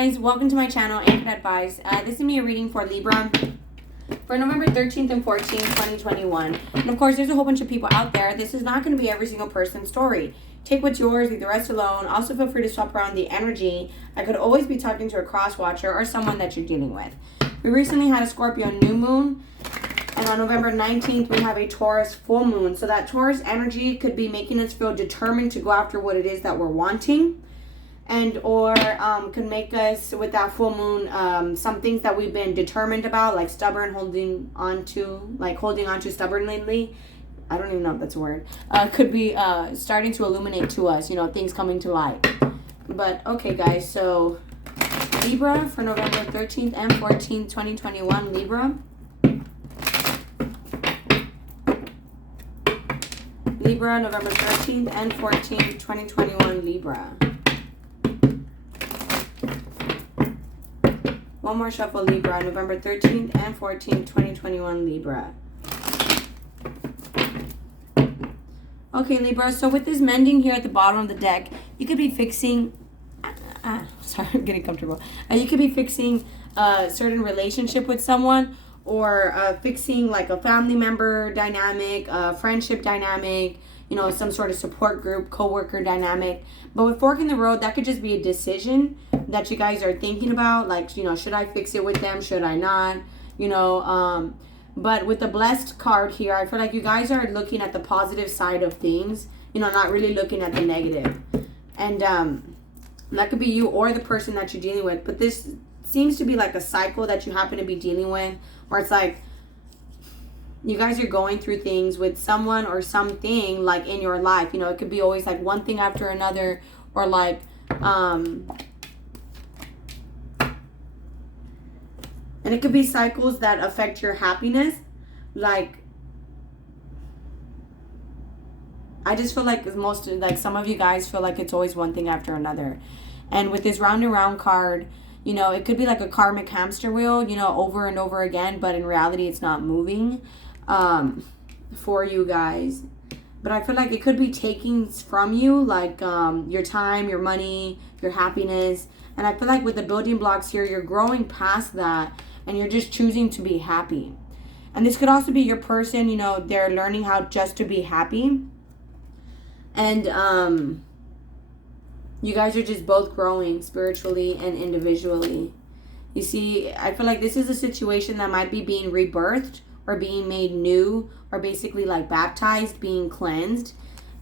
guys, welcome to my channel, Anchored Advice. This is me a reading for Libra for November 13th and 14th, 2021. And of course, there's a whole bunch of people out there. This is not going to be every single person's story. Take what's yours, leave the rest alone. Also, feel free to swap around the energy. I could always be talking to a cross watcher or someone that you're dealing with. We recently had a Scorpio new moon. And on November 19th, we have a Taurus full moon. So that Taurus energy could be making us feel determined to go after what it is that we're wanting. And or could make us, with that full moon, some things that we've been determined about, like holding on to stubbornly. I don't even know if that's a word. Could be starting to illuminate to us, things coming to light. But okay, guys, so Libra for November 13th and 14th, 2021, Libra. Libra, November 13th and 14th, 2021, Libra. One more shuffle, Libra, November 13th and 14th, 2021, Libra. Okay, Libra, so with this mending here at the bottom of the deck, you could be fixing... sorry, I'm getting comfortable. You could be fixing a certain relationship with someone, or fixing like a family member dynamic, a friendship dynamic, some sort of support group, coworker dynamic. But with fork in the road, that could just be a decision that you guys are thinking about. Like, should I fix it with them? Should I not? But with the blessed card here, I feel like you guys are looking at the positive side of things, not really looking at the negative. And that could be you or the person that you're dealing with. But this seems to be like a cycle that you happen to be dealing with, where it's like you guys are going through things with someone or something like in your life. It could be always like one thing after another, or like and it could be cycles that affect your happiness. Like, I just feel like some of you guys feel like it's always one thing after another. And with this round and round card, it could be like a karmic hamster wheel, over and over again, but in reality it's not moving for you guys. But I feel like it could be taking from you, like your time, your money, your happiness. And I feel like with the building blocks here, you're growing past that and you're just choosing to be happy. And this could also be your person, they're learning how just to be happy. And you guys are just both growing spiritually and individually. You see, I feel like this is a situation that might be being rebirthed or being made new, or basically like baptized, being cleansed.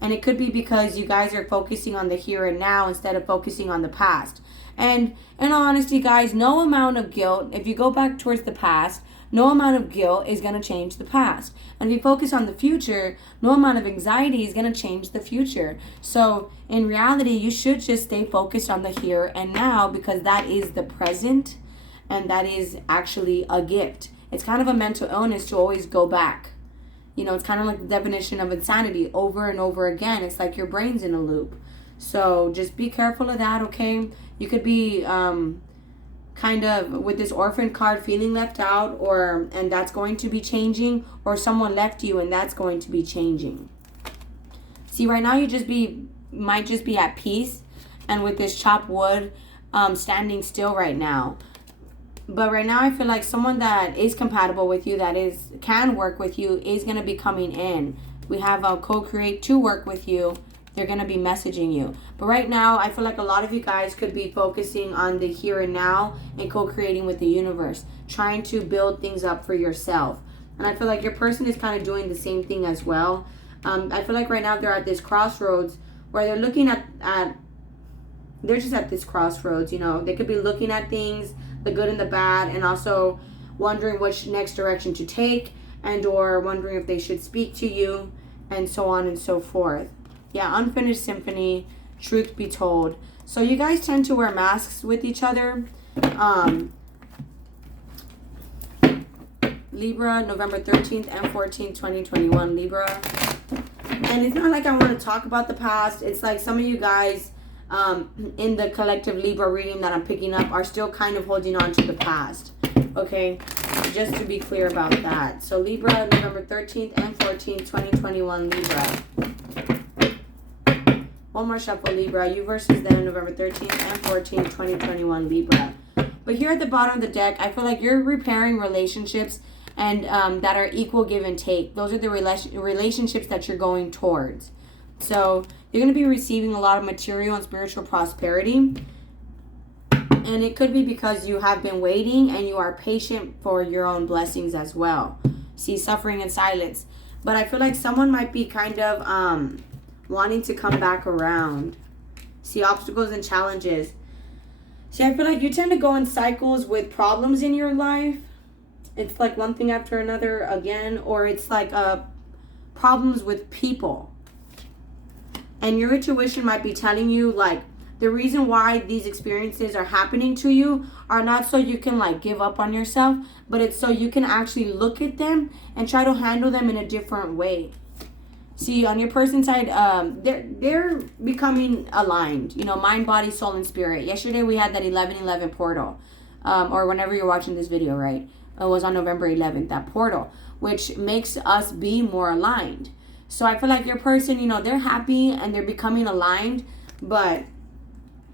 And it could be because you guys are focusing on the here and now instead of focusing on the past. And in all honesty, guys, no amount of guilt, if you go back towards the past, no amount of guilt is going to change the past. And if you focus on the future, no amount of anxiety is going to change the future. So in reality, you should just stay focused on the here and now, because that is the present, and that is actually a gift. It's kind of a mental illness to always go back. It's kind of like the definition of insanity, over and over again. It's like your brain's in a loop. So just be careful of that, okay? You could be kind of with this orphan card feeling left out, and that's going to be changing, or someone left you and that's going to be changing. See, right now you might just be at peace, and with this chopped wood standing still right now. But right now I feel like someone that is compatible with you, can work with you, is going to be coming in. We have a co-create to work with you. They're going to be messaging you. But right now, I feel like a lot of you guys could be focusing on the here and now and co-creating with the universe, trying to build things up for yourself. And I feel like your person is kind of doing the same thing as well. I feel like right now they're at this crossroads where they're looking they're just at this crossroads, They could be looking at things, the good and the bad, and also wondering which next direction to take, and or wondering if they should speak to you, and so on and so forth. Yeah, unfinished symphony, truth be told. So you guys tend to wear masks with each other. Libra, November 13th and 14th, 2021, Libra. And it's not like I want to talk about the past. It's like some of you guys in the collective Libra reading that I'm picking up are still kind of holding on to the past. Okay? Just to be clear about that. So Libra, November 13th and 14th, 2021, Libra. One more shuffle, Libra. You versus them, November 13th and 14th, 2021, Libra. But here at the bottom of the deck, I feel like you're repairing relationships and that are equal give and take. Those are the relationships that you're going towards. So you're going to be receiving a lot of material and spiritual prosperity. And it could be because you have been waiting and you are patient for your own blessings as well. See, suffering in silence. But I feel like someone might be kind of wanting to come back around. See, obstacles and challenges. See, I feel like you tend to go in cycles with problems in your life. It's like one thing after another again. Or it's like problems with people. And your intuition might be telling you, like, the reason why these experiences are happening to you are not so you can, like, give up on yourself, but it's so you can actually look at them and try to handle them in a different way. See, on your person's side, they're becoming aligned, you know, mind, body, soul, and spirit. Yesterday we had that 11/11 portal, or whenever you're watching this video, right? It was on November 11th, that portal, which makes us be more aligned. So I feel like your person, you know, they're happy and they're becoming aligned, but,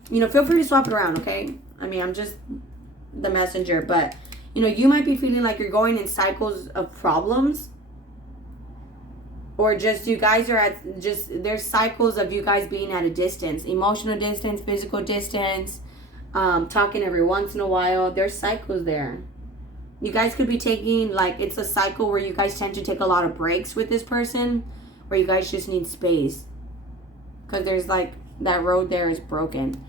you know, feel free to swap it around, okay? I mean, I'm just the messenger, but, you know, you might be feeling like you're going in cycles of problems, or just you guys are at, just, there's cycles of you guys being at a distance, emotional distance, physical distance, talking every once in a while. There's cycles there. You guys could be taking, like, it's a cycle where you guys tend to take a lot of breaks with this person, where you guys just need space, because there's, like, that road there is broken.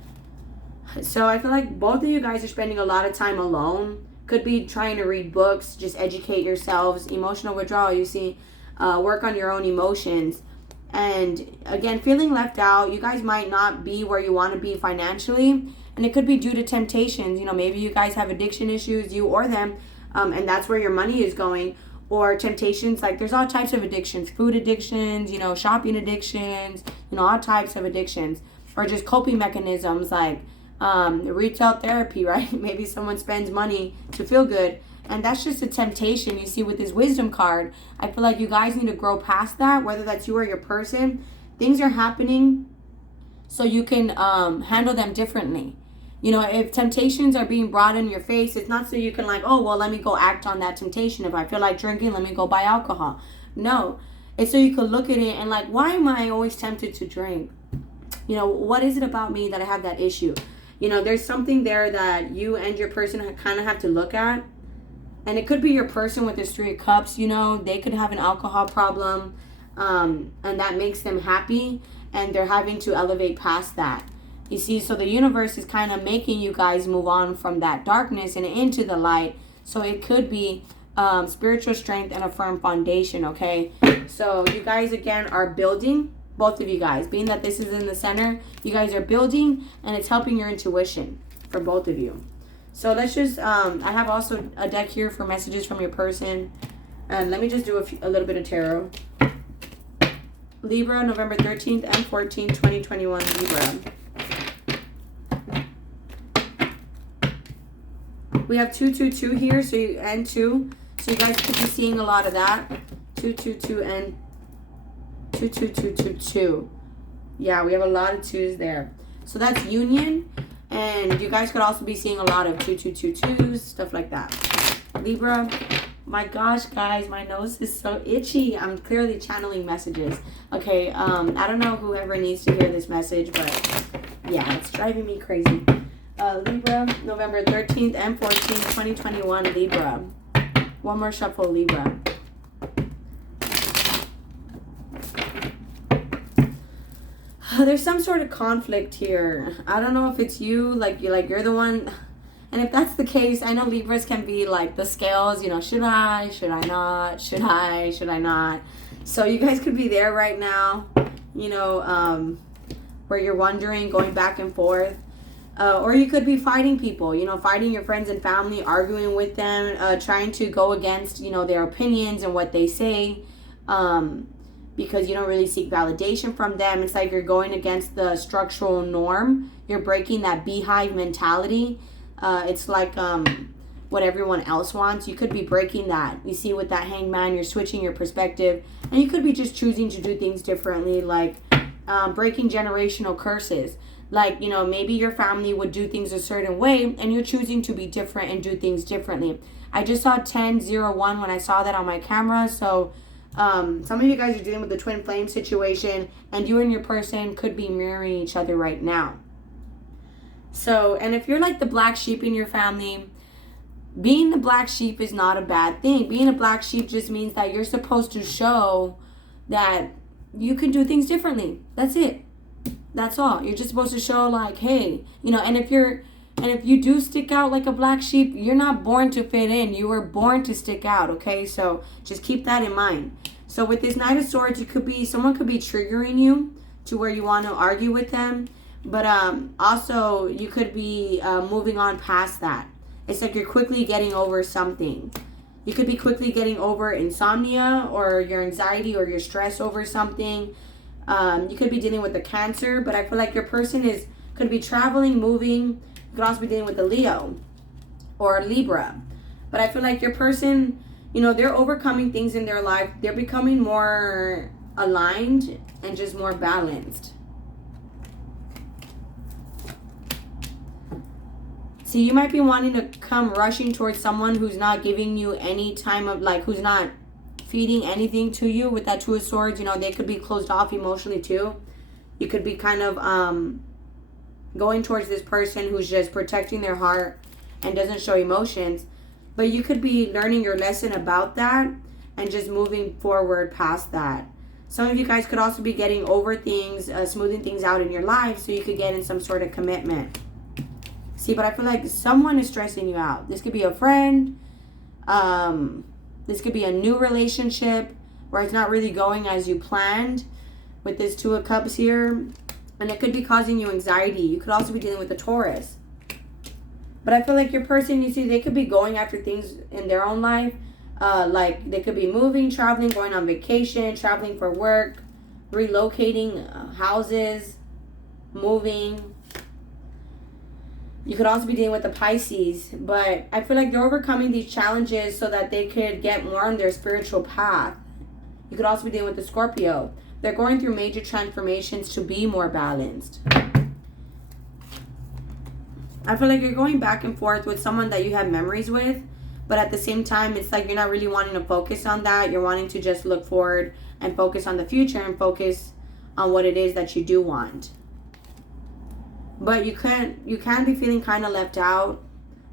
So I feel like both of you guys are spending a lot of time alone. Could be trying to read books, just educate yourselves. Emotional withdrawal, you see, work on your own emotions. And again, feeling left out. You guys might not be where you want to be financially, and it could be due to temptations. You know, maybe you guys have addiction issues, you or them, and that's where your money is going. Or temptations, like there's all types of addictions, food addictions, you know, shopping addictions, you know, all types of addictions. Or just coping mechanisms like retail therapy, right? Maybe someone spends money to feel good, and that's just a temptation. You see, with this wisdom card, I feel like you guys need to grow past that, whether that's you or your person. Things are happening so you can handle them differently. You know, if temptations are being brought in your face, it's not so you can, like, oh, well, let me go act on that temptation. If I feel like drinking, let me go buy alcohol. No, it's so you can look at it and, like, why am I always tempted to drink? You know, what is it about me that I have that issue? You know, there's something there that you and your person kind of have to look at. And it could be your person with this 3 of Cups, you know, they could have an alcohol problem, and that makes them happy, and they're having to elevate past that. You see, so the universe is kind of making you guys move on from that darkness and into the light. So it could be spiritual strength and a firm foundation, okay? So you guys, again, are building, both of you guys. Being that this is in the center, you guys are building, and it's helping your intuition for both of you. So let's just, I have also a deck here for messages from your person. And let me just do a little bit of tarot. Libra, November 13th and 14th, 2021, Libra. We have 222 here, so you, and 2. So you guys could be seeing a lot of that. 222 and 22222. Yeah, we have a lot of 2s there. So that's union. And you guys could also be seeing a lot of 2222s, stuff like that. Libra. My gosh, guys, my nose is so itchy. I'm clearly channeling messages. Okay, I don't know whoever needs to hear this message, but yeah, it's driving me crazy. Libra, November 13th and 14th, 2021, Libra. One more shuffle, Libra. There's some sort of conflict here. I don't know if it's you, like you're the one. And if that's the case, I know Libras can be like the scales, you know, should I not, should I not? So you guys could be there right now, you know, where you're wondering, going back and forth. Or you could be fighting people, you know, fighting your friends and family, arguing with them, trying to go against, you know, their opinions and what they say, because you don't really seek validation from them. It's like you're going against the structural norm. You're breaking that beehive mentality. It's like what everyone else wants. You could be breaking that. You see, with that Hangman, you're switching your perspective, and you could be just choosing to do things differently, like breaking generational curses. Like, you know, maybe your family would do things a certain way and you're choosing to be different and do things differently. I just saw 1001 when I saw that on my camera. So some of you guys are dealing with the twin flame situation, and you and your person could be mirroring each other right now. So, and if you're like the black sheep in your family, being the black sheep is not a bad thing. Being a black sheep just means that you're supposed to show that you can do things differently. That's it. That's all. You're just supposed to show like, hey, you know, and if you do stick out like a black sheep, you're not born to fit in. You were born to stick out, okay? So just keep that in mind. So with this Knight of Swords, someone could be triggering you to where you want to argue with them. But also you could be moving on past that. It's like you're quickly getting over something. You could be quickly getting over insomnia or your anxiety or your stress over something. You could be dealing with the Cancer, but I feel like your person could be traveling, moving. You could also be dealing with the Leo or Libra. But I feel like your person, you know, they're overcoming things in their life. They're becoming more aligned and just more balanced. See, you might be wanting to come rushing towards someone who's not giving you any time of, like, who's not feeding anything to you. With that Two of Swords, you know, they could be closed off emotionally too. You could be kind of going towards this person who's just protecting their heart and doesn't show emotions. But you could be learning your lesson about that and just moving forward past that. Some of you guys could also be getting over things, smoothing things out in your life so you could get in some sort of commitment. See, but I feel like someone is stressing you out. This could be a friend. This could be a new relationship where it's not really going as you planned with this Two of Cups here. And it could be causing you anxiety. You could also be dealing with a Taurus. But I feel like your person, you see, they could be going after things in their own life. Like they could be moving, traveling, going on vacation, traveling for work, relocating houses, moving. You could also be dealing with the Pisces, but I feel like they're overcoming these challenges so that they could get more on their spiritual path. You could also be dealing with the Scorpio. They're going through major transformations to be more balanced. I feel like you're going back and forth with someone that you have memories with, but at the same time, it's like you're not really wanting to focus on that. You're wanting to just look forward and focus on the future and focus on what it is that you do want. But you can be feeling kind of left out.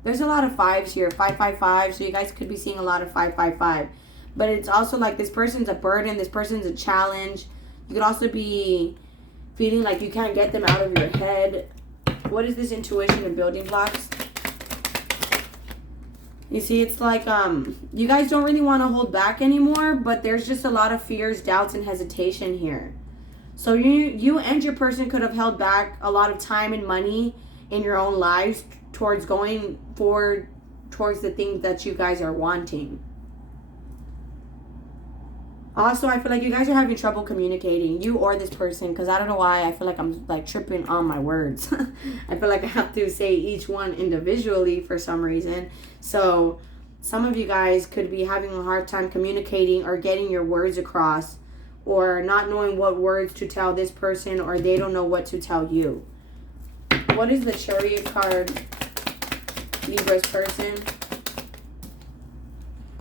There's a lot of fives here, 555. So you guys could be seeing a lot of 555. But it's also like this person's a burden. This person's a challenge. You could also be feeling like you can't get them out of your head. What is this intuition and building blocks? You see, it's like you guys don't really want to hold back anymore. But there's just a lot of fears, doubts, and hesitation here. So you and your person could have held back a lot of time and money in your own lives towards going forward towards the things that you guys are wanting. Also, I feel like you guys are having trouble communicating, you or this person, because I don't know why. I feel like I'm like tripping on my words. I feel like I have to say each one individually for some reason. So some of you guys could be having a hard time communicating or getting your words across, or not knowing what words to tell this person, or they don't know what to tell you. What is the Chariot card? Libra's person.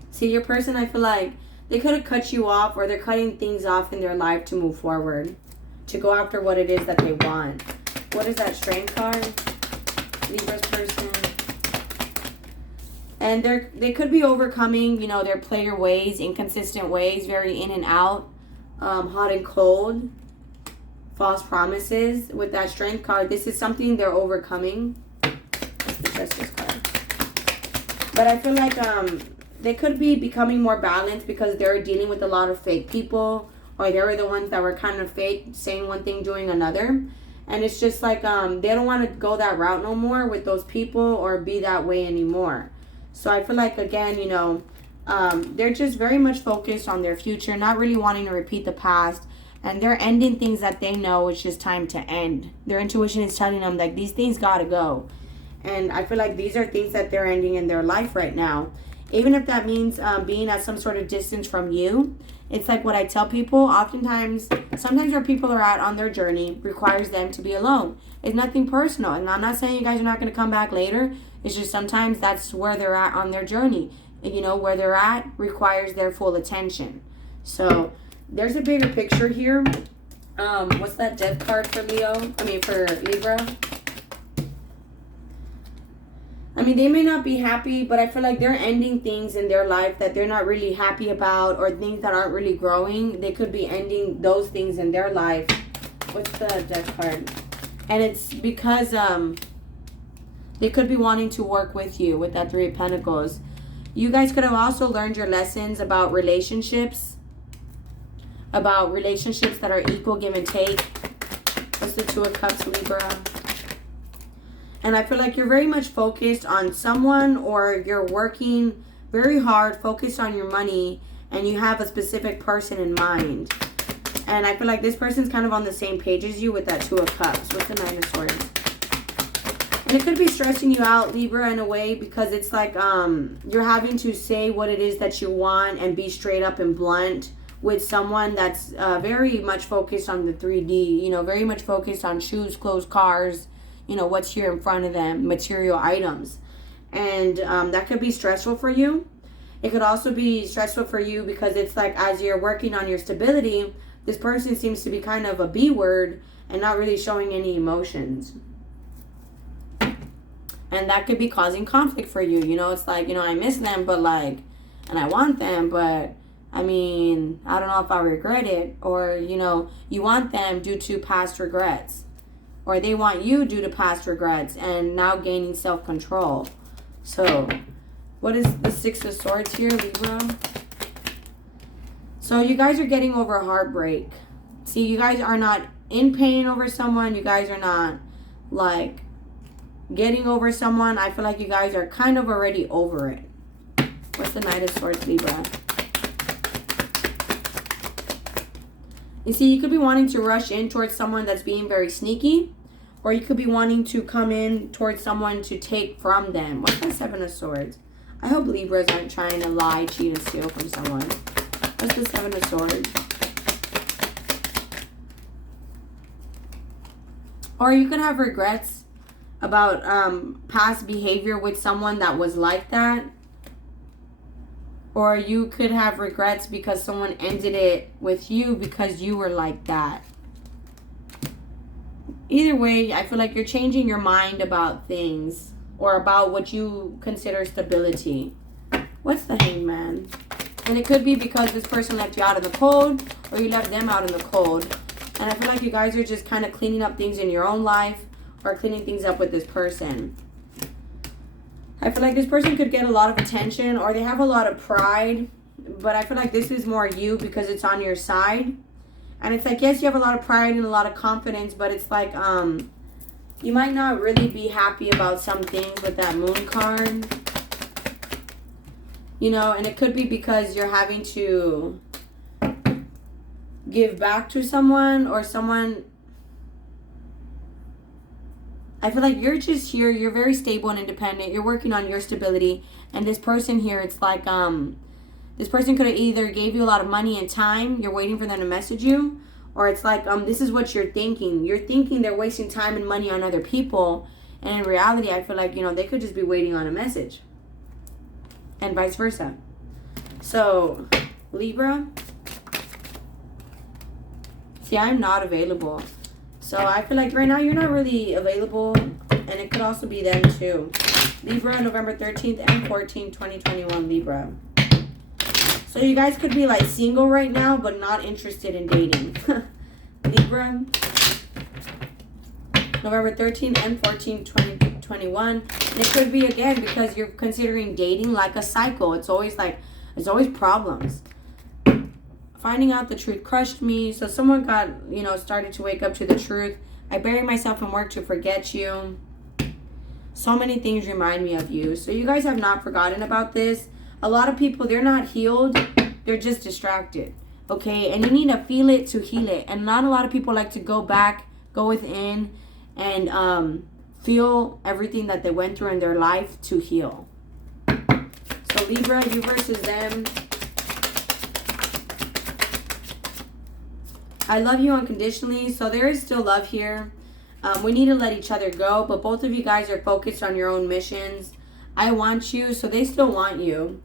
See, your person, I feel like they could have cut you off, or they're cutting things off in their life to move forward, to go after what it is that they want. What is that Strength card? Libra's person. And they could be overcoming, you know, their player ways, inconsistent ways, very in and out. Hot and cold, false promises. With that Strength card, this is something they're overcoming. That's the Justice card. But I feel like they could be becoming more balanced because they're dealing with a lot of fake people, or they were the ones that were kind of fake, saying one thing, doing another. And it's just like they don't want to go that route no more with those people or be that way anymore. So I feel like, again, you know, they're just very much focused on their future, not really wanting to repeat the past. And they're ending things that they know it's just time to end. Their intuition is telling them, like, these things gotta go. And I feel like these are things that they're ending in their life right now. Even if that means being at some sort of distance from you. It's like what I tell people. Oftentimes, sometimes where people are at on their journey requires them to be alone. It's nothing personal. And I'm not saying you guys are not going to come back later. It's just sometimes that's where they're at on their journey. You know, where they're at requires their full attention. So there's a bigger picture here. What's that death card for Leo? I mean, for Libra. I mean, they may not be happy, but I feel like they're ending things in their life that they're not really happy about, or things that aren't really growing. They could be ending those things in their life. What's the death card? And it's because they could be wanting to work with you with that Three of Pentacles. You guys could have also learned your lessons about relationships. About relationships that are equal, give and take. What's the Two of Cups, Libra? And I feel like you're very much focused on someone, or you're working very hard, focused on your money, and you have a specific person in mind. And I feel like this person's kind of on the same page as you with that Two of Cups. What's the Nine of Swords? And it could be stressing you out, Libra, in a way, because it's like you're having to say what it is that you want and be straight up and blunt with someone that's very much focused on the 3D, you know, very much focused on shoes, clothes, cars, you know, what's here in front of them, material items. And that could be stressful for you. It could also be stressful for you because it's like as you're working on your stability, this person seems to be kind of a B word and not really showing any emotions. And that could be causing conflict for you. You know, it's like, you know, I miss them, but like, and I want them, but I mean, I don't know if I regret it. Or, you know, you want them due to past regrets. Or they want you due to past regrets and now gaining self-control. So, what is the Six of Swords here, Libra? So, you guys are getting over heartbreak. See, you guys are not in pain over someone. You guys are not, like, getting over someone. I feel like you guys are kind of already over it. What's the Knight of Swords, Libra? You see, you could be wanting to rush in towards someone that's being very sneaky. Or you could be wanting to come in towards someone to take from them. What's the Seven of Swords? I hope Libras aren't trying to lie, cheat, and steal from someone. What's the Seven of Swords? Or you could have regrets about past behavior with someone that was like that. Or you could have regrets because someone ended it with you because you were like that. Either way, I feel like you're changing your mind about things or about what you consider stability. What's the Hangman? And it could be because this person left you out in the cold or you left them out in the cold. And I feel like you guys are just kind of cleaning up things in your own life or cleaning things up with this person. I feel like this person could get a lot of attention or they have a lot of pride. But I feel like this is more you because it's on your side. And it's like, yes, you have a lot of pride and a lot of confidence. But it's like you might not really be happy about some things with that Moon card. You know, and it could be because you're having to give back to someone or someone. I feel like you're just here. You're very stable and independent. You're working on your stability. And this person here, it's like this person could have either gave you a lot of money and time. You're waiting for them to message you. Or it's like this is what you're thinking. You're thinking they're wasting time and money on other people. And in reality, I feel like, you know, they could just be waiting on a message. And vice versa. So, Libra. See, I'm not available. So I feel like right now you're not really available. And it could also be them too. Libra, November 13th and 14th, 2021, Libra. So you guys could be like single right now, but not interested in dating. Libra, November 13th and 14th, 2021. And it could be, again, because you're considering dating like a cycle. It's always like, it's always problems. Finding out the truth crushed me. So someone got, you know, started to wake up to the truth. I buried myself in work to forget you. So many things remind me of you. So you guys have not forgotten about this. A lot of people, they're not healed. They're just distracted. Okay? And you need to feel it to heal it. And not a lot of people like to go back, go within, and feel everything that they went through in their life to heal. So So Libra, you versus them. I love you unconditionally. So there is still love here. We need to let each other go, but both of you guys are focused on your own missions. I want you, so they still want you.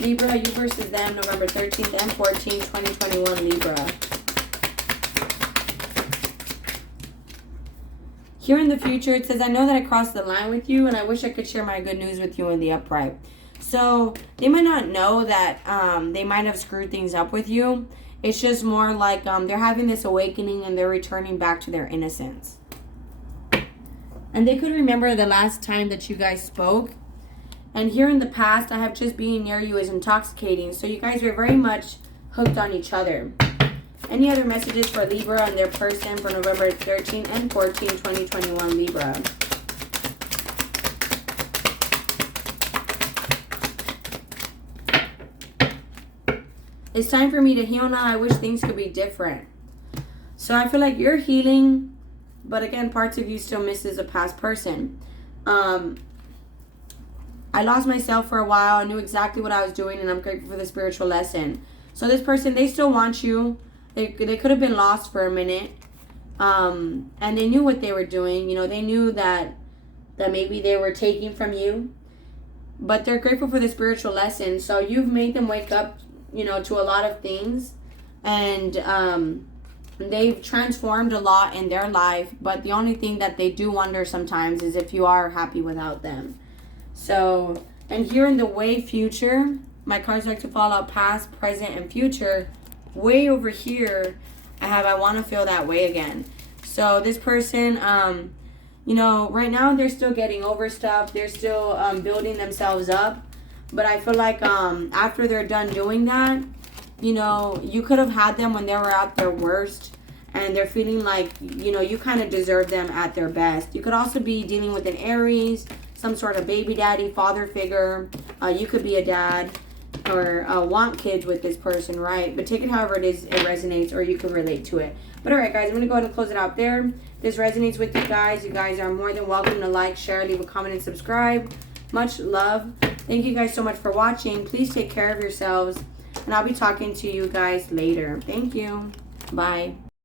Libra, you versus them, November 13th and 14th, 2021, Libra. Here in the future, it says, I know that I crossed the line with you, and I wish I could share my good news with you in the upright. So they might not know that they might have screwed things up with you. It's just more like they're having this awakening and they're returning back to their innocence. And they could remember the last time that you guys spoke. And here in the past, I have just being near you is intoxicating. So you guys are very much hooked on each other. Any other messages for Libra and their person for November 13th and 14th, 2021, Libra? It's time for me to heal now. I wish things could be different. So I feel like you're healing, but again, parts of you still misses a past person. I lost myself for a while. I knew exactly what I was doing, and I'm grateful for the spiritual lesson. So this person, they still want you. They could have been lost for a minute. And they knew what they were doing. You know, they knew that maybe they were taking from you. But they're grateful for the spiritual lesson. So you've made them wake up, you know, to a lot of things. And they've transformed a lot in their life. But the only thing that they do wonder sometimes is if you are happy without them. So, and here in the way future, my cards like to fall out past, present, and future. Way over here, I want to feel that way again. So this person, you know, right now they're still getting over stuff. They're still building themselves up. But I feel like after they're done doing that, you know, you could have had them when they were at their worst. And they're feeling like, you know, you kind of deserve them at their best. You could also be dealing with an Aries, some sort of baby daddy, father figure. You could be a dad or want kids with this person, right? But take it however it is, it resonates, or you can relate to it. But all right, guys, I'm going to go ahead and close it out there. If this resonates with you guys are more than welcome to like, share, leave a comment, and subscribe. Much love. Thank you guys so much for watching. Please take care of yourselves, and I'll be talking to you guys later. Thank you. Bye.